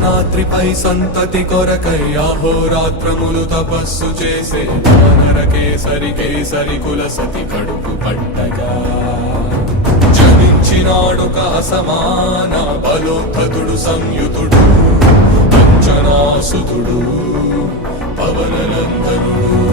అంజనాద్రిపై సంతతి కొరకై అహోరాత్రములు తపస్సు చేసే వానర కేసరి కేసరి కుల సతి కడుపు పట్టగా జనించినాడొక అసమాన బలోద్ధతుడు సంయుతుడు అంజనాసుతుడు పవననందనుడు.